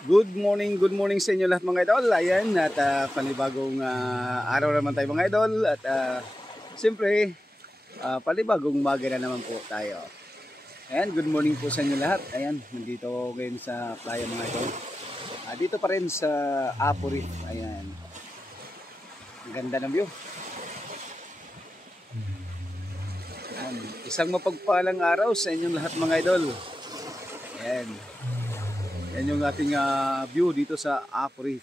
Good morning sa inyo lahat mga idol. Ayan, at panibagong araw naman tayo mga idol. At siyempre, panibagong umaga na naman po tayo. Ayan, good morning po sa inyo lahat. Ayan, nandito ako ngayon sa playa mga idol. Dito pa rin sa Apuri. Ayan, ang ganda ng view. Ayan, isang mapagpalang araw sa inyong lahat mga idol. Ayan. Yan yung ating view dito sa Apuri.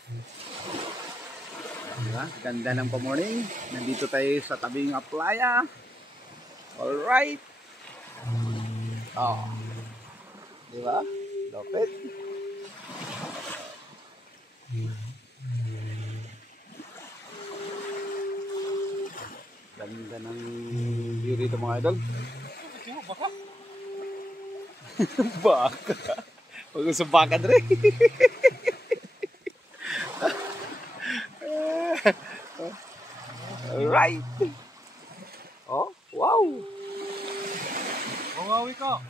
Diba? Ganda ng pa-morning. Nandito tayo sa tabing playa. Alright. Oh. Diba? Lopet. Ganda ng view dito mga idol. Baka. Huwag sa baka dre. Alright. Oh, wow. Mawawi ka.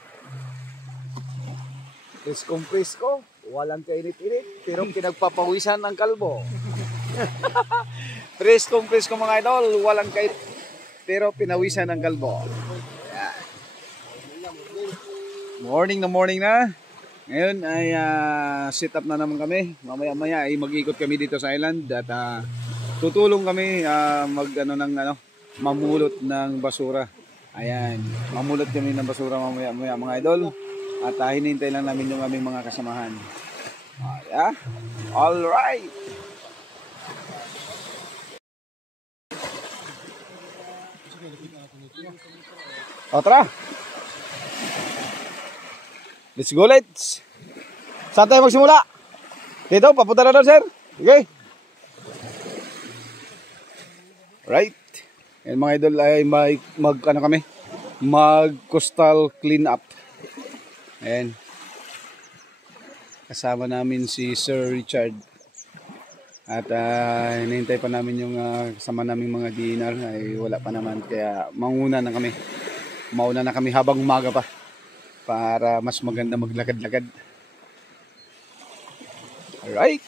Presko. Walang kainit-init. Pero pinagpapawisan ng kalbo. Presko mga idol. Walang kainit. Pero pinawisan ng kalbo. Morning na. Ngayon ay set up na naman kami. Mamaya ay mag-ikot kami dito sa island at tutulong kami mamulot ng basura. Ayan, mamulot kami ng basura mamaya mga idol. At hinihintay lang namin yung aming mga kasamahan. Yeah? All right. O tara. Let's go, let's. Saan tayo magsimula? Dito, papunta na doon, sir. Okay. Right. Yan mga idol ay mag-coastal clean up. Ayan. Kasama namin si Sir Richard. At hinihintay pa namin yung kasama naming mga dinner. Ay wala pa naman. Kaya mauna na kami habang umaga pa. Para mas maganda maglakad-lakad. Alright.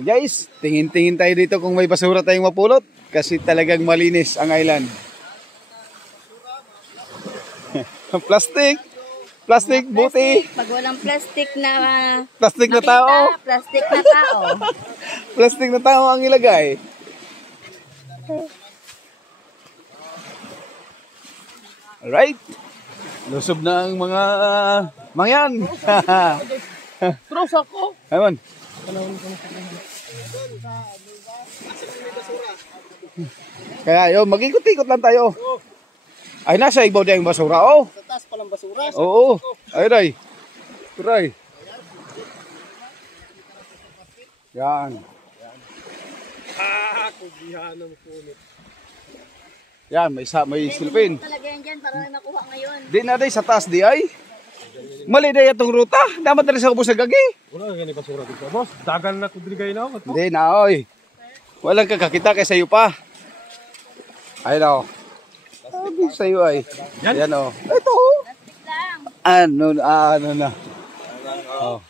Guys, tingin-tingin tayo dito kung may basura tayong mapulot. Kasi talagang malinis ang island. Plastic, buti. Pag walang plastic na Plastic na tao. Plastic na tao. Plastic na tao ang ilagay. Alright. Lusob na ang mga mangyan. Cross ako. Ayun. Kaya yun, mag-ikot-ikot lang tayo. Ay, nasa ibaw na yung basura, oh. Sa taas palang basura. Oo. Ayun ay. Turay. Yan. Kugihan ng punit. Yan, may silpin. Talaga yan dyan para nakuha ngayon. Di na day sa taas di ay. Mali day itong ruta. Dapat na rin sa ubos sa gagi. Wala nga ni basura dito, boss. Dagan na kudrigay na ako. Hindi na, oy. Walang kakakita kay sa'yo pa. Ayun o. Sabi sa'yo ay. Yan o. Ito o. Plastic lang. Ano na. Oh.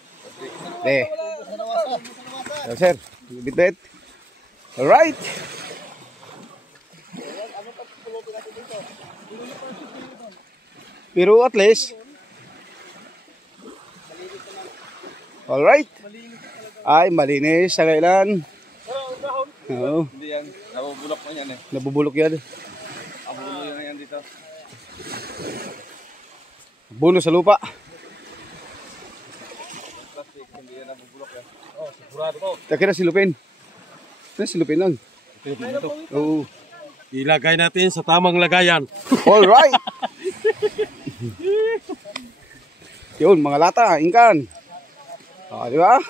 De. So, sir. Bit-bit. Alright. Pero at least. Alright. Ay, malinis sa kailan. Oo. Hindi yan. Nabubulok na yan eh. Nabubulok yan. Abulo yan dito. Buno sa lupa. Plastic, hindi yan nabubulok yan. Oh, sigurado ko. Takira silupin. Silupin lang. Oo. Ilagay natin sa tamang lagayan. Alright. Yun, mga lata, ingkan. Di ba?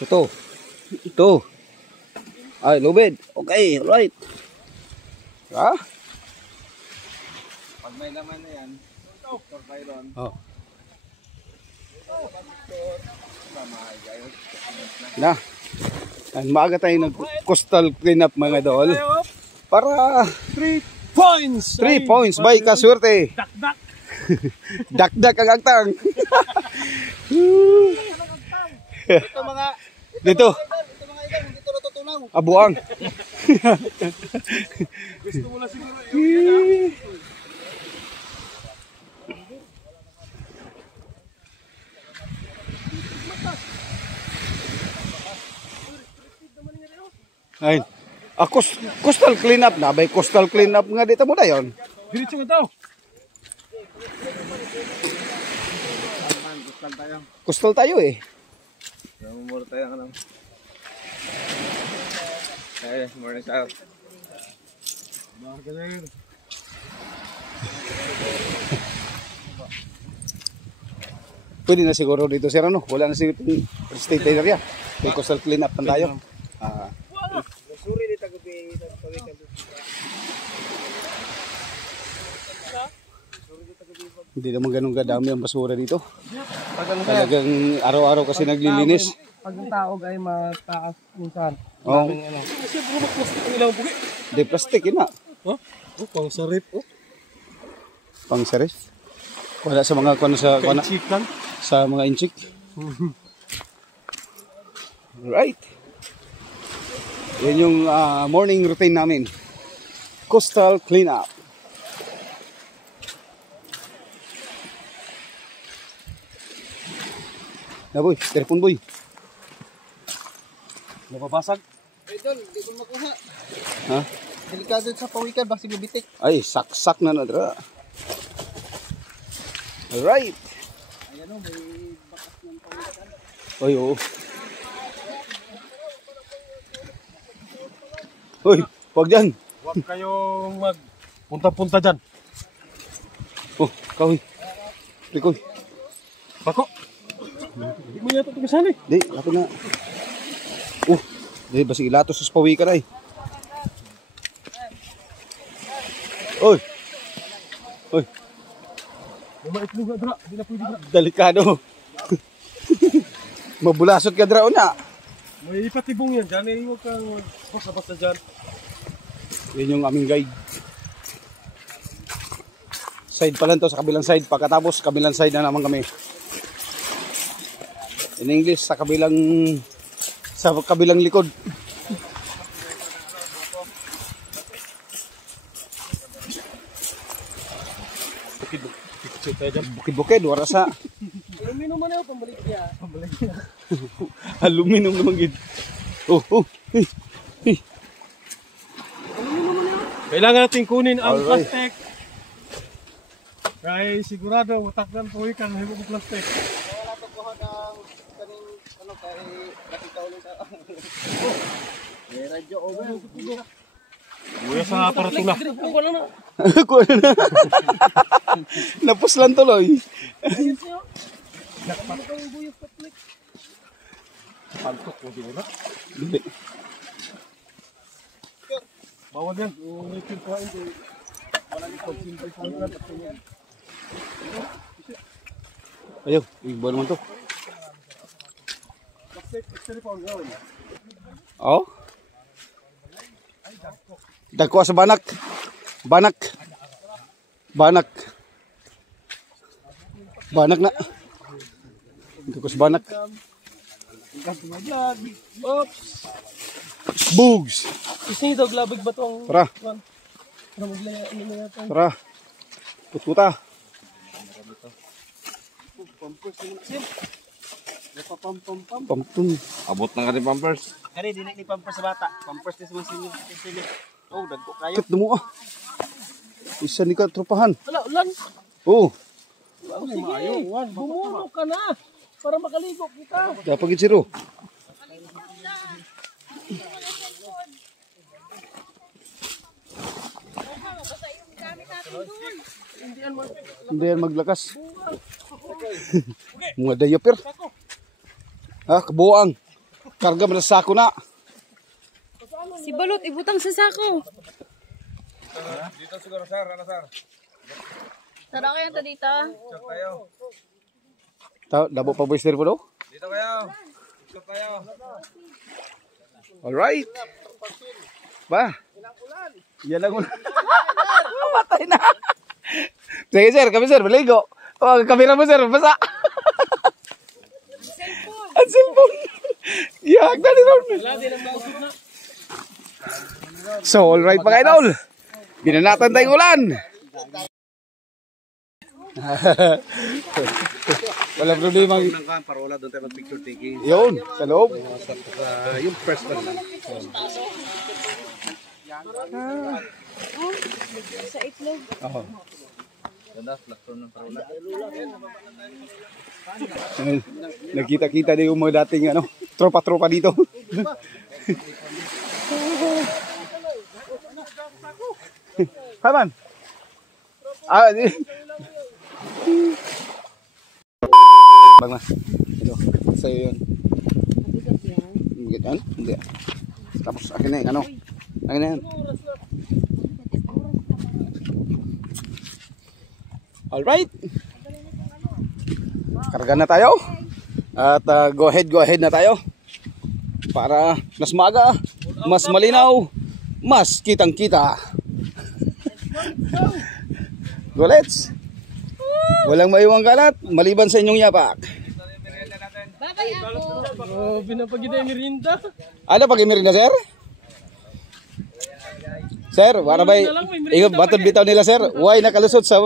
Ito. Ay, lubid. Okay, alright. Diba? Pag may laman na yan, for pylon. Oh. Na. Maaga tayo nag-coastal cleanup mga idol. Para points! 3 points by Kaswerte. Dakdak! Dakdak ang agtang. Ito mga Dito, ito mga idol, hindi ito natutunaw. abuang. Gusto mo lang siguro Ayun. Coastal cleanup na. Bay coastal cleanup nga dito mo na yun. diretso ka daw. Coastal tayo eh. Namumuro tayo ka lang. Hey, morning sir. Bakit ka sir? Pwede na siguro dito sir ano. Wala na siguro state area. May coastal cleanup na tayo. Suri dito gabi tawikan. Hindi naman ganun kadami ang basura dito. Talagang araw-araw kasi naglilinis. Pag ang tao ay mataas minsan. Oh, Kasi bro, plastic ang ilang buki. di plastic yun na. Oh, pang sarip. Oh, Pang serif. Wala sa mga chicken. sa mga inchik. Right. Yan yung morning routine namin. Coastal cleanup. Na boy, telepon boy. Napabasag. Idol, di ko makuha. Ha? Delikado sa pawikan basi bibitik. Ay, saksak na dra. Alright. Ayan o, may bakas ng pawikan. Oy, oo. Hoy, wag dyan. Huwag kayong punta-punta dyan. Oh, kahoy. Rikoy. Bako. Hindi mo yata ito kasali. Di, lapit na. Oh, di, basig ilatos sa pawikan ay. Oy. Oy, Mamaitlog na dra. Hindi na pwede dra. delikado. Mabulasot ka dra una. May ipatibong yan dyan. Eh, huwag kang basta-basta dyan. Yan yung aming guide. Side pa lang to, sa kabilang side. Pagkatapos, kabilang side na naman kami. In English, sa kabilang likod. Picture tayo dyan. Bukid-bukid, wala sa Aluminum man yun, pambalik niya. aluminum naman gid. Oh, oh. Hey, hey. Kailangan natin kunin ang Alright. plastic. Kaya sigurado, matakdan po ikan, may mga plastic. Wala to kuha ng kaning ano kay nakita ulit sa. May radyo over. Buya sa aparatula. Ako na na. Kuha na. Napuslan tuloy. Pantok mo din na. Dili. Bawal yan. Yung may pintuan ko. Wala ni pag-simple ko yan. Ayaw, iba naman to. Oh. Dagko sa banak. Banak. Banak. Banak na. Dagko sa banak. Oops. Bugs. Ising ito glabig ba tong Tara, para maglaya ano na yata. tara. Putputa. Pampun. Abot na ka ni Pampers. Kani dinay ni pampers sa bata. Pampers ni sa sinyo. Oh, dagko kayo. Kit mo ah. Isa ni ka tropahan. Wala, ulan. Oh, Oh, sige. Bumuno ka na para makaligo kita. dapat gid zero. Hindi yan maglakas. Mga diaper. Ah, kabuang. Karga mo sa sako na. Si Balot, ibutang sa sako. Dito siguro, sir. Ano, sir? Tara kayo to dito. Check tayo. Dabo pa boys po daw. Dito kayo. Check tayo. Alright. Ba? Yan lang. Okay na. Sige sir, kami sir, maligo. Oh, kamera mo sir, basa. Ang cellphone. Gihag na ni Ron. So, alright mga idol. Binanatan tayong ulan. Wala problema. Nang parola doon tayo mag-picture taking. Yun, sa loob. Yung first one lang. Sa itlog. Oo. Ganda, platform ng parola. Nagkita-kita na yung mga dating tropa-tropa dito. Hi man. Bang mas. Ito, sa'yo yun. Yan? Hindi. Tapos akin na yung akin na yan. Alright. Karga na tayo. At go ahead na tayo. Para mas maaga, mas malinaw, mas kitang-kita. Go let's. Walang maiwang kalat, maliban sa inyong yapak. Babay ako. Oh, pinapagida yung merienda. Ano pag imirinda, sir? Sir, para ba batod bitaw nila, sir? Why nakalusot sa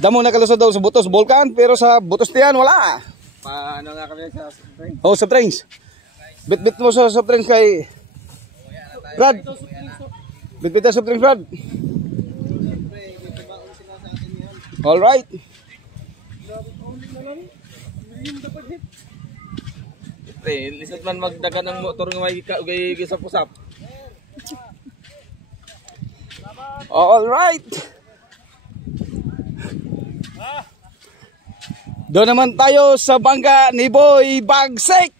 damo nakalusot daw sa butos volcan, pero sa butos tiyan wala. Paano nga kami sa spring? Oh, soft drinks. Bit-bit mo sa soft drinks kay Brad. Bit-bit na soft drinks, Brad. Alright. Lisod man magdagan ng motor nga may gisap-usap. Alright. Doon naman tayo sa bangka ni Boy Bagsik.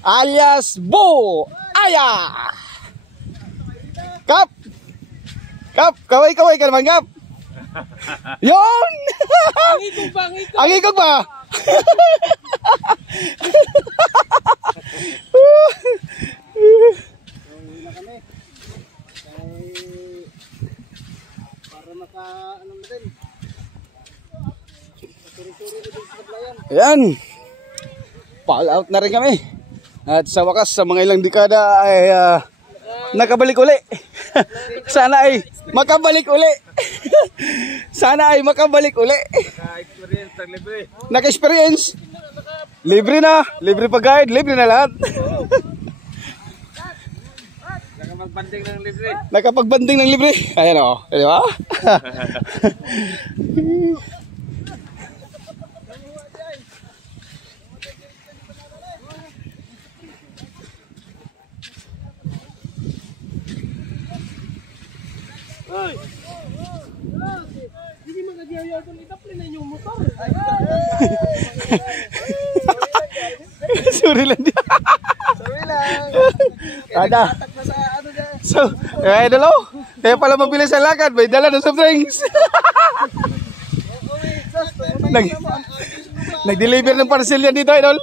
Alias Bo Aya. Kap. Kap, kaway-kaway ka naman, Kap. Yun! Ang ikog ba? Para maka, ano na din. Ayan. Fall out na rin kami. At sa wakas, sa mga ilang dekada ay nakabalik uli. Sana ay makabalik uli. Sana ay makabalik uli. Naka-experience ng libre. Naka-experience. Libre na. Libre pa guide. Libre na lahat. Nakapagbanding ng libre. Nakapagbanding ng libre. Ayan o. Di ba? Hindi magadiyaw kung itaplin na yung motor. Sorry lang dia. Sorry lang. Kada. Takpa sa ano dyan. So, dalo. Kaya pala mabilis ang lakad. May dala ng soft drinks. Nag-deliver ng parcel yan dito, idol.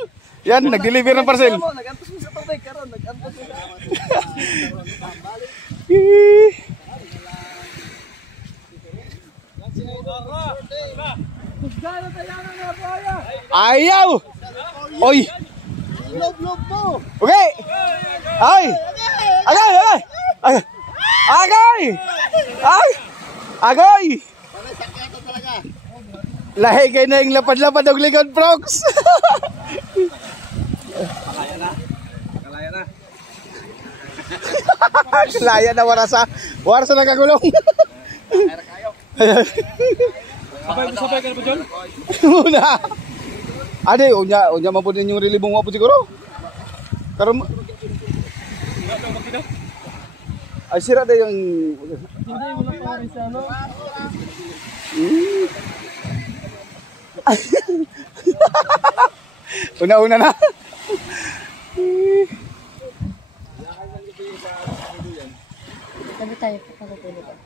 Yan, nag-deliver ng parcel. Nag-antos mo sa tubig karon. Nag-antos mo sa Ayaw! Oy! Lob-lob mo. Okay! Ay! Agay! Agay! Agay! Agay! Ay! Agay! Lahi kayo na yung lapad-lapad ng likod, prox! Kalaya na. Kalaya na. Kalaya na warasa nagagulong. Sabay ka na ba dyan? Muna. Ade, unya mapunin yung relibong mo po siguro. Karon ay sira day yung Hindi, wala pa rin sa ano. una na. Sabi tayo pagkakatulog.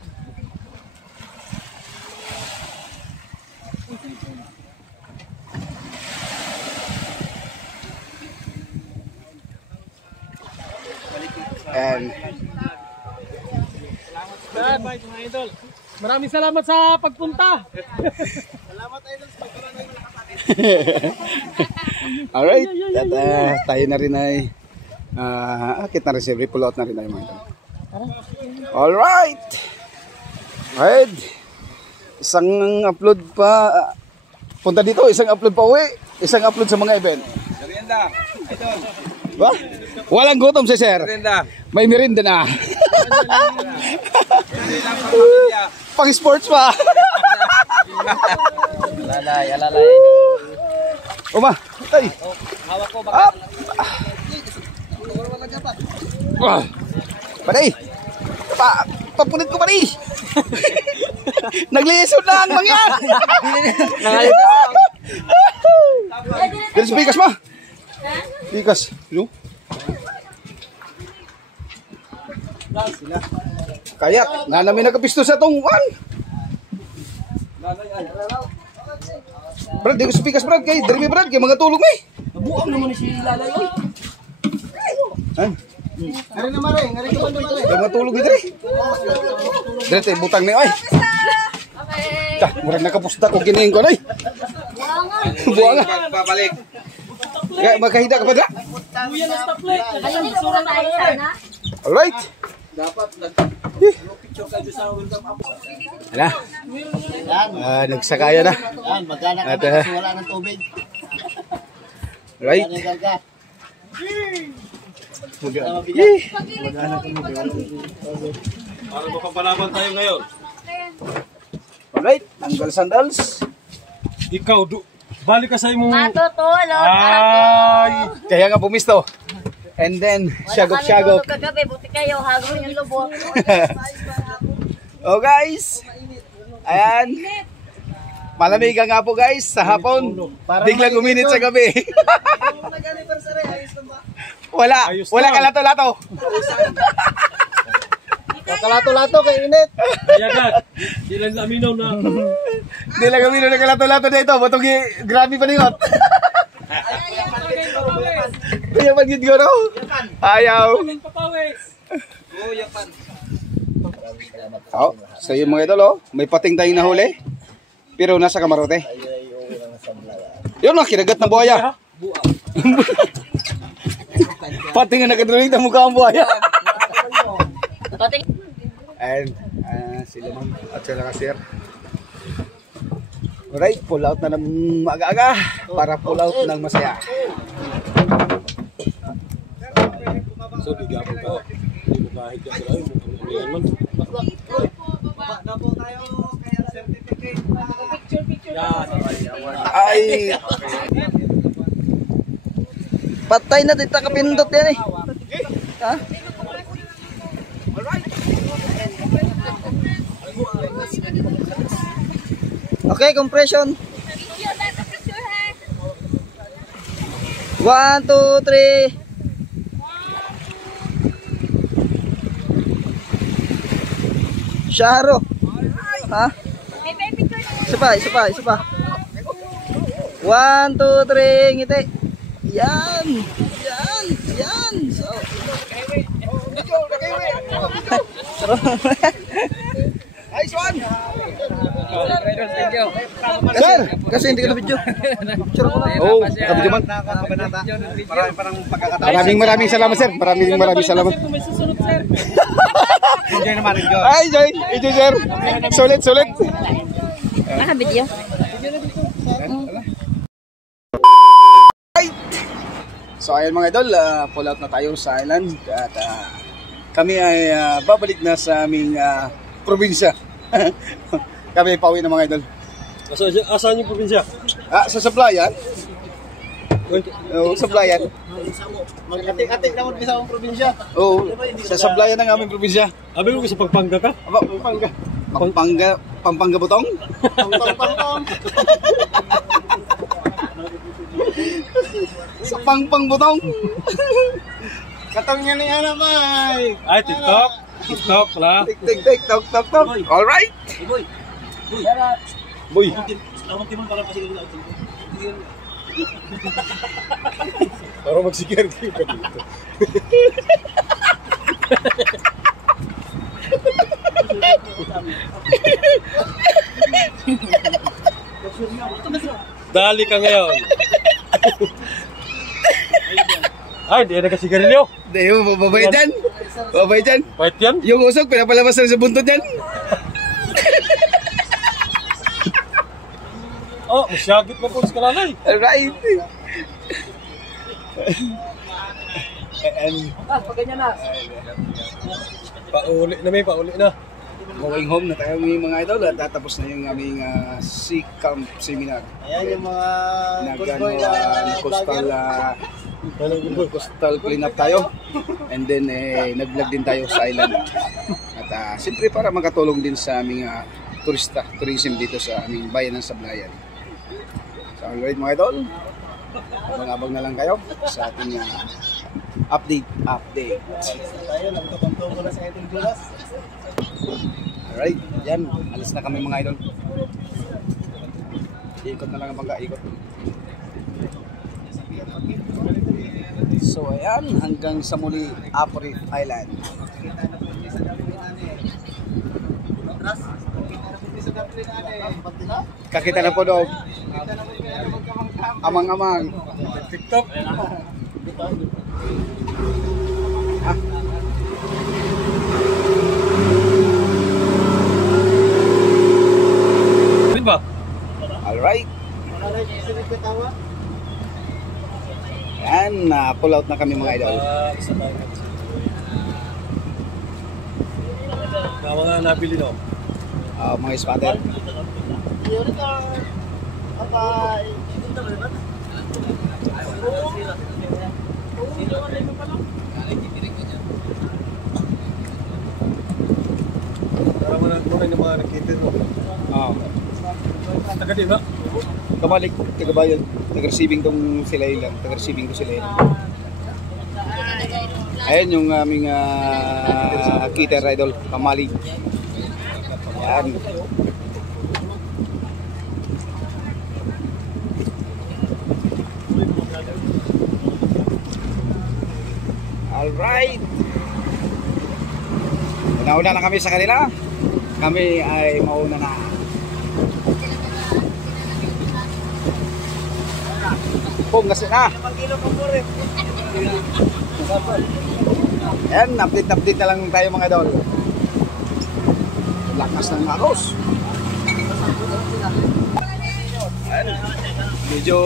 And Bye mga idol. Maraming salamat sa pagpunta. Salamat idol sa pagkaroon ng nakapatid. Alright. At tayo na rin ay akit na rin siyempre. Pull out na rin tayo mga idol. Alright. Alright. Isang upload pa. Punta dito. Isang upload pa uwi. Isang upload sa mga event. Merienda, idol. Ba? Walang gutom si sir. Merienda. May merienda na. Pang sports pa. Alalay, alalay. Uma. Ay. Hawak ko baka. Up. Pare. Papunit ko pare. Nagliisod na ang mangyan. Dari speakers ma. Speakers. Lu. Kayat, na namin nakapisto sa tong one. Brad, di ko speakers Brad, kay dari Brad, kay mga tulog mi. Buang naman si Lalay. Ay, Ngari na mare, ngari ka man dito. kay mga tulog ni dari. Dari tay butang ni ay. Dah, murag nakapusta ko kiniing ko nay. Buang. Babalik. Kaya makahida ka pa da. Kuya na stoplight. Alright. Dapat picture ka sa welcome up. Ala. Nagsakaya na. Yan, magana ka At, kasi wala ng tubig. Right. Yan ka. Para mapapalaban tayo ngayon. Alright, tanggal sandals. Ikaw, balik ka sa imong... Matutulog Ay! Kaya nga pumisto. And then, syagok-syagok. Kagabi, buti kayo, hagong yung lubot. Oh guys. Ayan. Malamig nga po guys sa hapon. Biglang uminit sa gabi. Wala. Ayos Wala lang. ka lato-lato. Kalato-lato kay init. Kaya agad. Di lang aminaw na. Hindi lang kami na lato-lato dito. Batugi, grabe pa ningot. Kaya magigit ko no? Ayaw. Oh, so yung mga idol oh, may pating tayong nahuli. Pero nasa kamarote. Yun na, kinagat na buhaya. Pating na nakadruling na mukha ang buhaya. And sila ma'am at sila ka sir. Alright, pull out na ng maaga-aga para pull out ng masaya. So, bigyan ko ka. Hindi mo kahit ka sila. Ano Dapo tayo kaya certificate. Ay! Patay na dito kapindot yan eh. Ha? Okay, compression. 1, 2, 3. Sharo. Ha? Isa pa. 1, 2, 3, ngiti. Yan. So. Nice one. Sir, kasi hindi ka na video. Oh, nakabidyo man. Marami pa ng pagkakataon. Maraming salamat sir. Maraming salamat. may susunod, sir. Enjoy naman, enjoy. Ay, enjoy sir. Sulit. Video. So ayun mga idol, pull out na tayo sa island at kami ay babalik na sa aming probinsya. Kami ay pauwi na mga idol. Asan yung probinsya? Sa Sablayan. Sablayan. Magkatik-atik naman sa akong probinsya. Sa Sablayan ng aming probinsya. Abi mo sa Pagpanga ka? Pampanga Butong. Pang-pang-pang-pang. Sa Pangpang Butong. Katong niya ni Ana Bay. Ay, TikTok pala. Tik. Tok. All right. Boy. Para mag-security ka dito. Dali ka ngayon. Ay, di na kasigarilyo. Hindi mo, babay dyan. Babay dyan. Pahit yan. Yung usok, pinapalabas na sa buntod dyan. Oh, masyagit mo po sa kalalay. Alright. And Pauli na may, pauli na. going home na tayo mga idol at tatapos na yung aming sea camp seminar. Ayan yung mga good boy Coastal coastal cleanup tayo. And then nag-vlog din tayo sa island. At siyempre para makatulong din sa aming tourism dito sa aming bayan ng Sablayan. So alright mga idol, abang-abang na lang kayo sa ating update. tayo, nagtutunto ko na sa ating dulas. Alright, yan. Alis na kami mga idol. Ikot na lang ang bangka, ikot. So ayan, hanggang sa muli, Apri Island. Kakita na po daw. Amang-amang. TikTok. Ano ba? Alright. Yan, pull out na kami mga idol. Isa tayo. Na mga nabili no. Mga spotter. Para muna yung mga nakita no. Taga di ba? Kamalik, taga-bayan. Taga-receiving tong sila ilan. Taga-receiving ko sila ilan. Ayan yung aming Kita Idol, Kamalik. Ayan. Alright. Nauna na kami sa kanila. Kami ay mauna na. Pong kasi na. Ayan, update na lang tayo mga idol. Lakas ng agos. Ayan. Medyo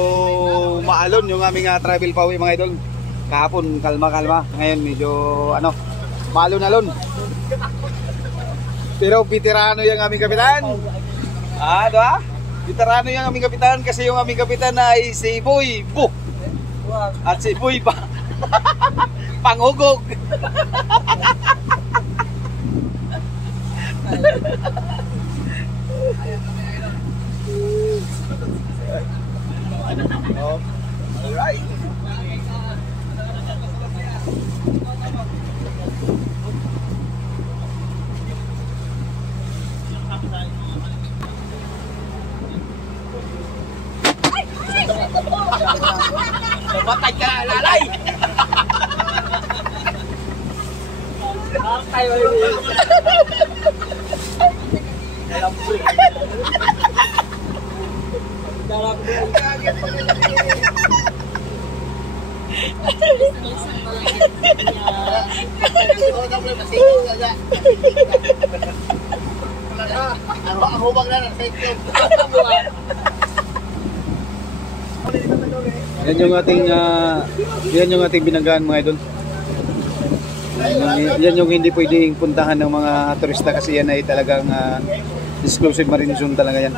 maalon yung aming travel pauwi mga idol. Kahapon kalma-kalma. Ngayon medyo maalon-alon. Pero veterano yung aming kapitan. Diba? Veterano yung aming kapitan kasi yung aming kapitan ay si Boy Bu. At si Boy pa. Pangugog. Alright. Batay ka, lalay! Ako bang na Yan yung ating binanggaan mga idol. Yan yung hindi pwedeng puntahan ng mga turista kasi yan ay talagang exclusive marine zone talaga yan.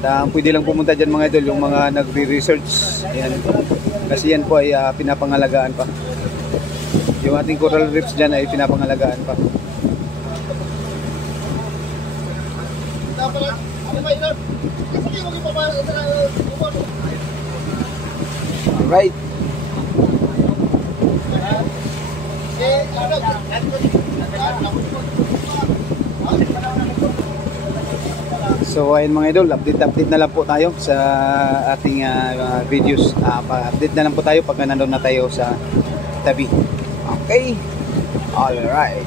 At ang pwede lang pumunta dyan mga idol yung mga nagre-research. Yan. Kasi yan po ay pinapangalagaan pa. Yung ating coral reefs dyan ay pinapangalagaan pa. Alright. So ayun mga idol, update na lang po tayo sa ating videos. Pa-update na lang po tayo pag nandun na tayo sa tabi. Okay. Alright.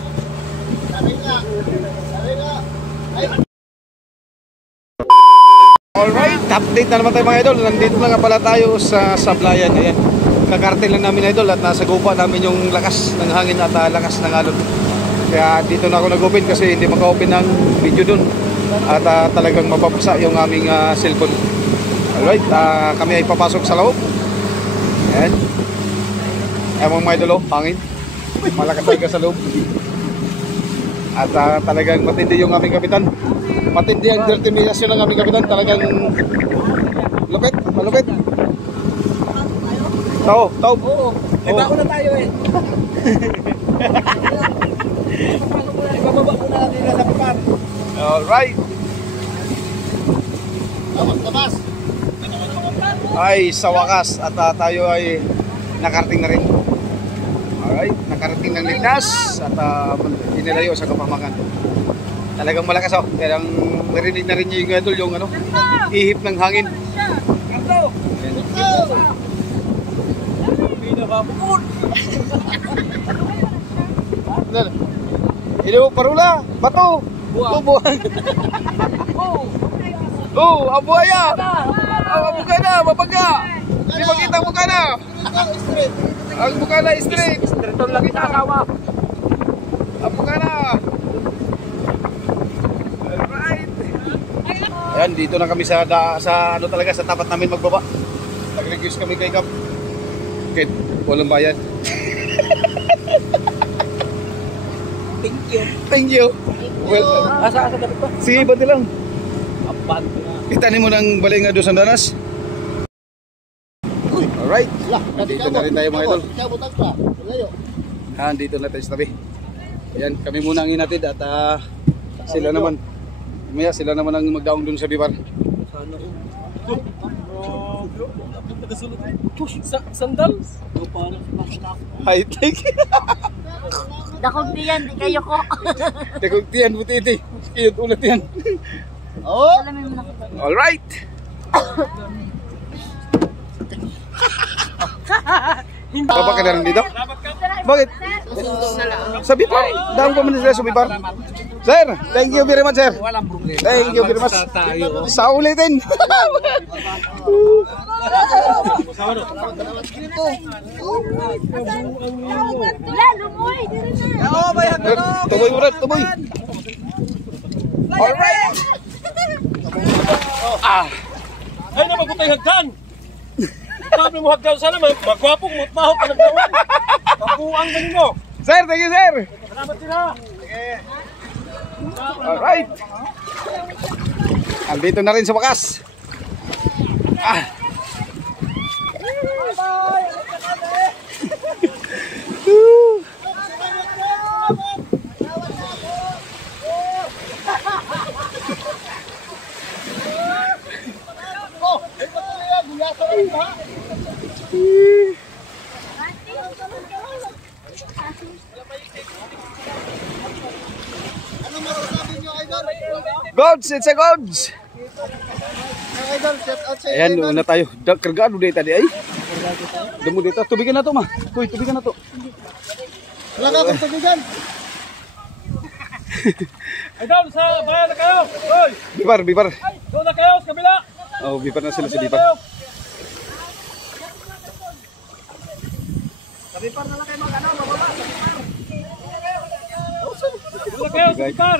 Alright, update na naman tayo mga idol. Nandito na nga pala tayo sa sablayan. Ayan, kakartel lang namin idol at nasa gupa namin yung lakas ng hangin at lakas ng alon. Kaya dito na ako nag-open kasi hindi maka-open ng video dun. At talagang mapapasa yung aming cellphone. Alright, kami ay papasok sa loob. Ayan. Ayan mga idol, hangin. Malakas talaga sa loob. At talagang matindi yung aming kapitan. Matindi ang determinasyon ng aming kapitan. Talagang lupit, malupit. Tao. Oo. Ibako na tayo eh. Ibababa ko na natin sa kapar. Alright. Labas. Ay, sa wakas at tayo ay nakarating na rin. Alright, nakarating ng ligtas at inilayo sa kapamakan. Talagang malakas oh. Kaya narinig na rin yung idol yung ano, ihip ng hangin. Ilo, parula, bato, tubuhan. Oh, abuaya. Ang buka na, mabaga. Hindi makita buka na. Ang buka na straight. Streeton lang kita akawa. Ang buka na. Alright. Ayan, dito na kami sa ano talaga, sa tapat namin magbaba. Nag-request kami kay Kap. Kit, walang bayad. Thank you. Well, Asa dapat pa? sige, bati lang. Apan ko na. Itanin mo ng balay nga doon sa danas. Alright. Dito na rin tayo mga idol. Kabutag pa. Layo. Dito na tayo sa tabi. Ayan, kami muna ang inatid at sila naman. Maya sila naman ang magdaong doon sa bibar. Sandal? High tech. Dakog diyan, di kayo ko. Tekugtian buti iti. Iyot ulit yan. Oh. Alamin mo na. Alright. Baba ka na rin dito? Bakit? Sa bibar. Daong ko muna sila sa bibar. Sir, thank you very much sir. Thank you very much. Sa ulitin. Lumoy, dito na. Oo, bayan. Tuboy mo rin, tuboy. Alright. Ay na magutay hagdan. Sabi mo hagdan sana magwapong magmahok ka ng dawan. Kapuang ganin mo. Sir, thank you sir. Salamat sila. Alright. Andito na rin sa wakas. Ano masasabi niyo, idol? Gods, it's a gods. Idol, shout out sa Ayan, una tayo. Kargado dito tadi ay. Demo dito. Tubigan na to ma. Kuy, tubigan na to. Wala ka akong tubigan. Idol, sa bayan na kayo. Hoy, Bibar, bibar. doon na kayo sa kabila. Oh, bibar na sila sa Kabila bibar. kayo. Doon na kayo sa bipar.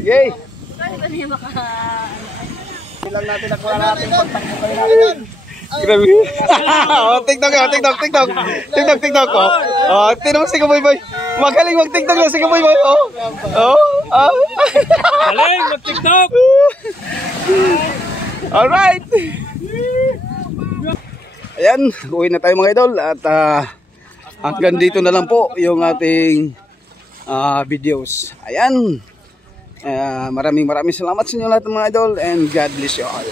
Yay! Paano ba niya maka... Ilan natin nakuha natin pagtakbo natin. Grabe. Oh, TikTok, oh, TikTok, TikTok. TikTok, TikTok. Oh, tino mo si Kaboy Boy. Magaling mag-TikTok na si Kaboy Boy. Oh. Oh. Galing, mag-tiktok. Alright. Ayan, uwi na tayo mga idol at hanggang dito na lang po yung ating videos. Ayan. Maraming salamat sa inyo lahat mga idol and God bless you all.